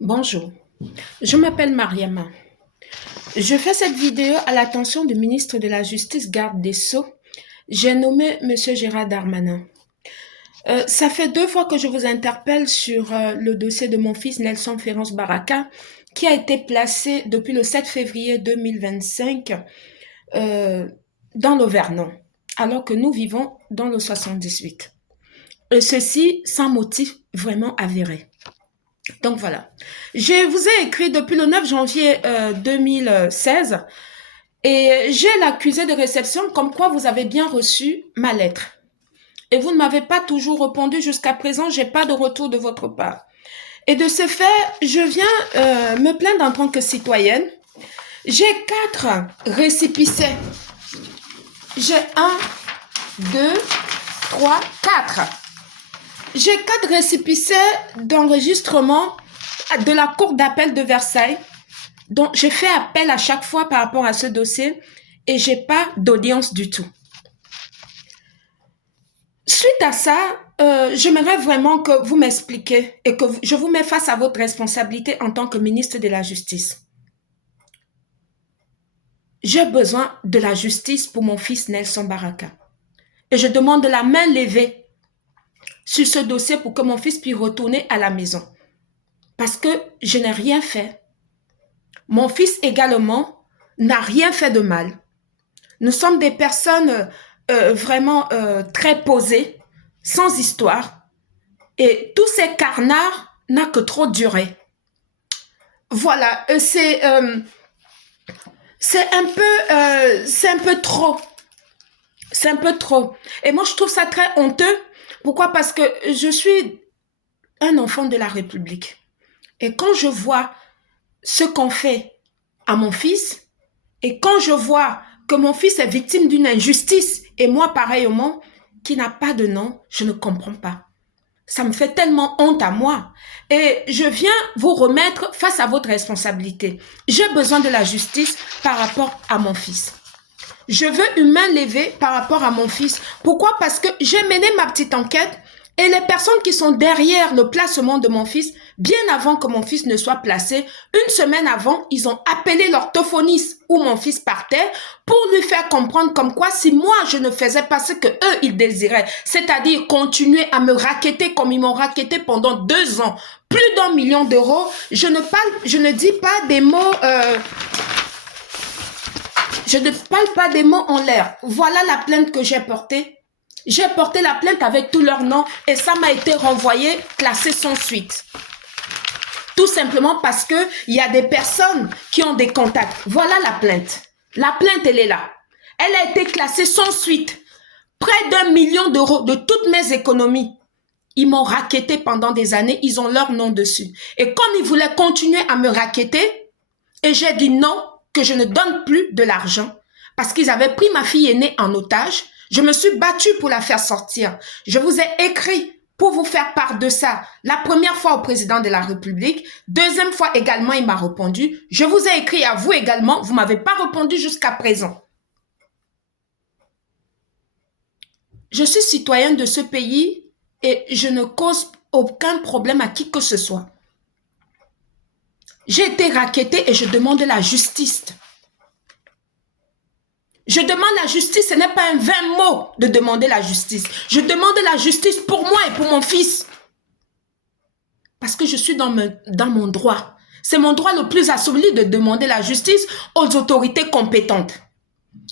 Bonjour, je m'appelle Mariama. Je fais cette vidéo à l'attention du ministre de la Justice, garde des Sceaux. J'ai nommé Monsieur Gérard Darmanin. Ça fait 2 fois que je vous interpelle sur le dossier de mon fils Nelson Ferrance Baraka, qui a été placé depuis le 7 février 2025 dans l'Auvergne, alors que nous vivons dans le 78. Et ceci sans motif vraiment avéré. Donc voilà. Je vous ai écrit depuis le 9 janvier 2016 et j'ai l'accusé de réception comme quoi vous avez bien reçu ma lettre. Et vous ne m'avez pas toujours répondu jusqu'à présent, j'ai pas de retour de votre part. Et de ce fait, je viens me plaindre en tant que citoyenne. J'ai 4 récépissés. J'ai 1, 2, 3, 4. J'ai 4 récépissés d'enregistrement de la Cour d'appel de Versailles. Donc, j'ai fait appel à chaque fois par rapport à ce dossier et j'ai pas d'audience du tout. Suite à ça, j'aimerais vraiment que vous m'expliquiez et que je vous mets face à votre responsabilité en tant que ministre de la Justice. J'ai besoin de la justice pour mon fils Nelson Baraka. Et je demande la main levée sur ce dossier pour que mon fils puisse retourner à la maison. Parce que je n'ai rien fait. Mon fils également n'a rien fait de mal. Nous sommes des personnes vraiment très posées, sans histoire. Et tous ces carnards n'ont que trop duré. Voilà, c'est un peu trop. C'est un peu trop. Et moi, je trouve ça très honteux. Pourquoi? Parce que je suis un enfant de la République. Et quand je vois ce qu'on fait à mon fils, et quand je vois que mon fils est victime d'une injustice, et moi pareillement, qui n'a pas de nom, je ne comprends pas. Ça me fait tellement honte à moi. Et je viens vous remettre face à votre responsabilité. J'ai besoin de la justice par rapport à mon fils. Je veux une main levée par rapport à mon fils. Pourquoi? Parce que j'ai mené ma petite enquête et les personnes qui sont derrière le placement de mon fils, bien avant que mon fils ne soit placé, une semaine avant, ils ont appelé l'orthophoniste où mon fils partait pour lui faire comprendre comme quoi si moi je ne faisais pas ce que eux ils désiraient, c'est-à-dire continuer à me racketter comme ils m'ont racketté pendant 2 ans, plus d'1 million d'euros, je ne dis pas des mots... Je ne parle pas des mots en l'air. Voilà la plainte que j'ai portée. J'ai porté la plainte avec tous leurs noms et ça m'a été renvoyé, classé sans suite. Tout simplement parce qu'il y a des personnes qui ont des contacts. Voilà la plainte. La plainte, elle est là. Elle a été classée sans suite. Près d'1 million d'euros de toutes mes économies. Ils m'ont racketé pendant des années. Ils ont leur nom dessus. Et comme ils voulaient continuer à me racketter, et j'ai dit non, que je ne donne plus de l'argent parce qu'ils avaient pris ma fille aînée en otage. Je me suis battue pour la faire sortir. Je vous ai écrit pour vous faire part de ça. La première fois au président de la République. Deuxième fois également, il m'a répondu. Je vous ai écrit à vous également. Vous ne m'avez pas répondu jusqu'à présent. Je suis citoyenne de ce pays et je ne cause aucun problème à qui que ce soit. J'ai été rackettée et je demande la justice. Je demande la justice, ce n'est pas un vain mot de demander la justice. Je demande la justice pour moi et pour mon fils. Parce que je suis dans mon droit. C'est mon droit le plus absolu de demander la justice aux autorités compétentes.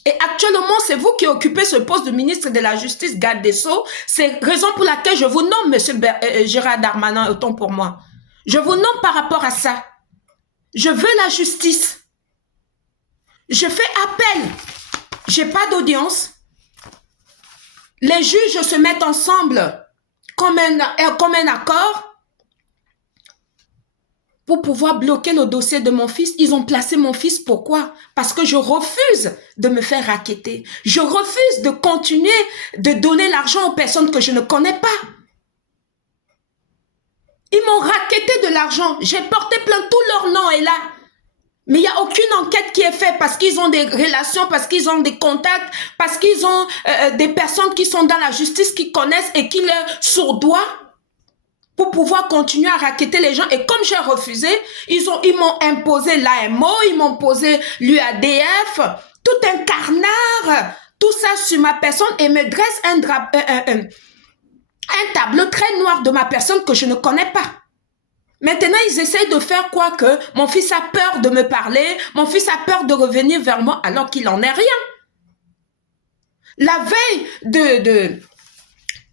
Et actuellement, c'est vous qui occupez ce poste de ministre de la Justice, garde des Sceaux. C'est raison pour laquelle je vous nomme, monsieur Gérard Darmanin, autant pour moi. Je vous nomme par rapport à ça. Je veux la justice. Je fais appel. J'ai pas d'audience. Les juges se mettent ensemble comme un accord pour pouvoir bloquer le dossier de mon fils. Ils ont placé mon fils. Pourquoi? Parce que je refuse de me faire racketter. Je refuse de continuer de donner l'argent aux personnes que je ne connais pas. Ils m'ont racketté de l'argent. J'ai porté plainte, tout leur nom est là. Mais il n'y a aucune enquête qui est faite parce qu'ils ont des relations, parce qu'ils ont des contacts, parce qu'ils ont des personnes qui sont dans la justice, qui connaissent et qui leur sourdoient. pour pouvoir continuer à racketter les gens. Et comme j'ai refusé, ils m'ont imposé l'AMO, ils m'ont imposé l'UADF, tout un carnard, tout ça sur ma personne et me dresse un tableau très noir de ma personne que je ne connais pas. Maintenant, ils essayent de faire quoi que mon fils a peur de me parler, mon fils a peur de revenir vers moi alors qu'il n'en est rien. La veille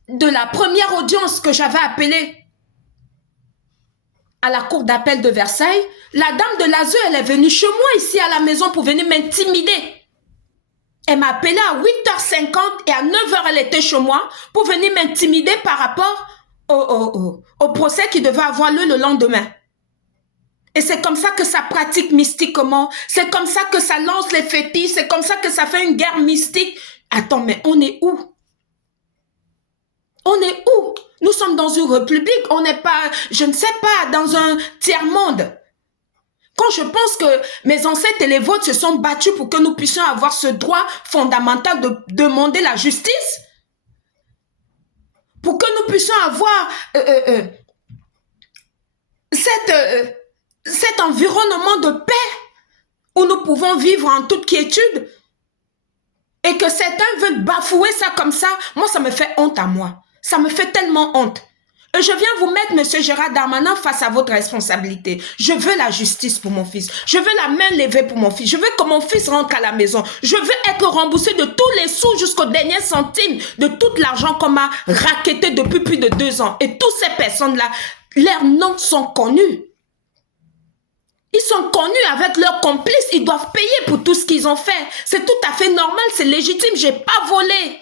de la première audience que j'avais appelée à la cour d'appel de Versailles, la dame de l'ASE, elle est venue chez moi ici à la maison pour venir m'intimider. Elle m'a appelé à 8h50 et à 9h, elle était chez moi pour venir m'intimider par rapport au procès qui devait avoir lieu le lendemain. Et c'est comme ça que ça pratique mystiquement. C'est comme ça que ça lance les fétiches. C'est comme ça que ça fait une guerre mystique. Attends, mais on est où? On est où? Nous sommes dans une république. On n'est pas, je ne sais pas, dans un tiers-monde. Quand je pense que mes ancêtres et les vôtres se sont battus pour que nous puissions avoir ce droit fondamental de demander la justice, pour que nous puissions avoir cet environnement de paix où nous pouvons vivre en toute quiétude, et que certains veulent bafouer ça comme ça, moi ça me fait honte à moi. Ça me fait tellement honte. Et je viens vous mettre, monsieur Gérald Darmanin, face à votre responsabilité. Je veux la justice pour mon fils. Je veux la main levée pour mon fils. Je veux que mon fils rentre à la maison. Je veux être remboursé de tous les sous jusqu'au dernier centime de tout l'argent qu'on m'a racketté depuis plus de 2 ans. Et toutes ces personnes-là, leurs noms sont connus. Ils sont connus avec leurs complices. Ils doivent payer pour tout ce qu'ils ont fait. C'est tout à fait normal, c'est légitime. J'ai pas volé.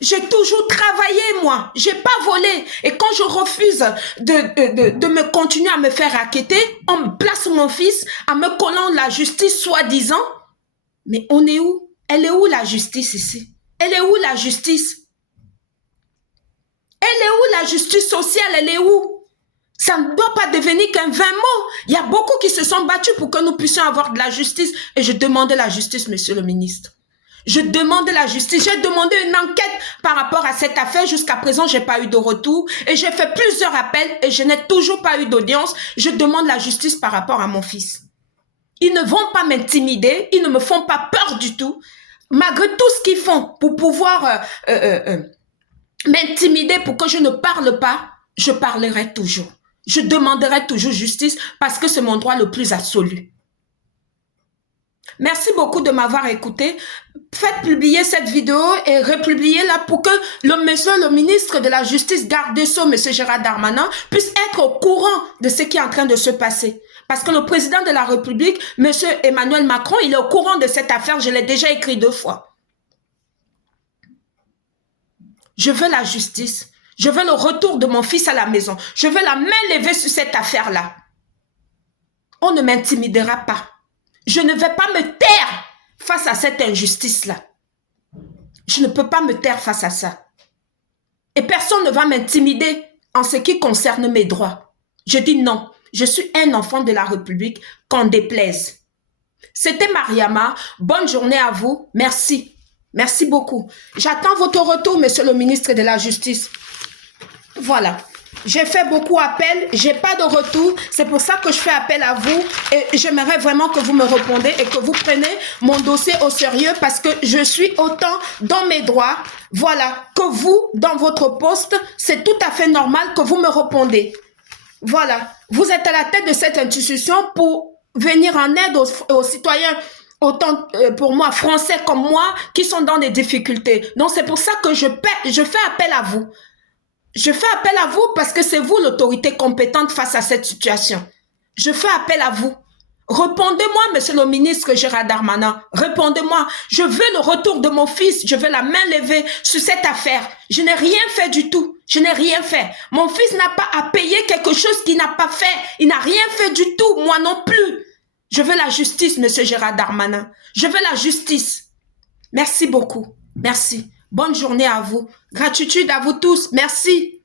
J'ai toujours travaillé, moi. J'ai pas volé. Et quand je refuse de me continuer à me faire racketter, on me place mon fils en me collant la justice soi-disant. Mais on est où? Elle est où la justice ici? Elle est où la justice? Elle est où la justice sociale? Elle est où? Ça ne doit pas devenir qu'un vain mot. Il y a beaucoup qui se sont battus pour que nous puissions avoir de la justice. Et je demandais la justice, monsieur le ministre. Je demande la justice. J'ai demandé une enquête par rapport à cette affaire. Jusqu'à présent, je n'ai pas eu de retour. Et j'ai fait plusieurs appels et je n'ai toujours pas eu d'audience. Je demande la justice par rapport à mon fils. Ils ne vont pas m'intimider. Ils ne me font pas peur du tout. Malgré tout ce qu'ils font pour pouvoir m'intimider pour que je ne parle pas, je parlerai toujours. Je demanderai toujours justice parce que c'est mon droit le plus absolu. Merci beaucoup de m'avoir écouté. Faites publier cette vidéo et republiez-la pour que le ministre de la Justice, garde des Sceaux, monsieur Gérald Darmanin, puisse être au courant de ce qui est en train de se passer. Parce que le président de la République, monsieur Emmanuel Macron, il est au courant de cette affaire. Je l'ai déjà écrit 2 fois. Je veux la justice. Je veux le retour de mon fils à la maison. Je veux la main levée sur cette affaire-là. On ne m'intimidera pas. Je ne vais pas me taire face à cette injustice-là. Je ne peux pas me taire face à ça. Et personne ne va m'intimider en ce qui concerne mes droits. Je dis non. Je suis un enfant de la République, qu'en déplaise. C'était Mariama. Bonne journée à vous. Merci. Merci beaucoup. J'attends votre retour, monsieur le ministre de la Justice. Voilà. J'ai fait beaucoup d'appels, j'ai pas de retour. C'est pour ça que je fais appel à vous et j'aimerais vraiment que vous me répondez et que vous preniez mon dossier au sérieux parce que je suis autant dans mes droits, voilà, que vous, dans votre poste, c'est tout à fait normal que vous me répondez. Voilà. Vous êtes à la tête de cette institution pour venir en aide aux citoyens, autant pour moi, français comme moi, qui sont dans des difficultés. Donc c'est pour ça que je fais appel à vous. Je fais appel à vous parce que c'est vous l'autorité compétente face à cette situation. Je fais appel à vous. Répondez-moi, monsieur le ministre Gérald Darmanin. Répondez-moi. Je veux le retour de mon fils. Je veux la main levée sur cette affaire. Je n'ai rien fait du tout. Je n'ai rien fait. Mon fils n'a pas à payer quelque chose qu'il n'a pas fait. Il n'a rien fait du tout. Moi non plus. Je veux la justice, monsieur Gérald Darmanin. Je veux la justice. Merci beaucoup. Merci. Bonne journée à vous. Gratitude à vous tous. Merci.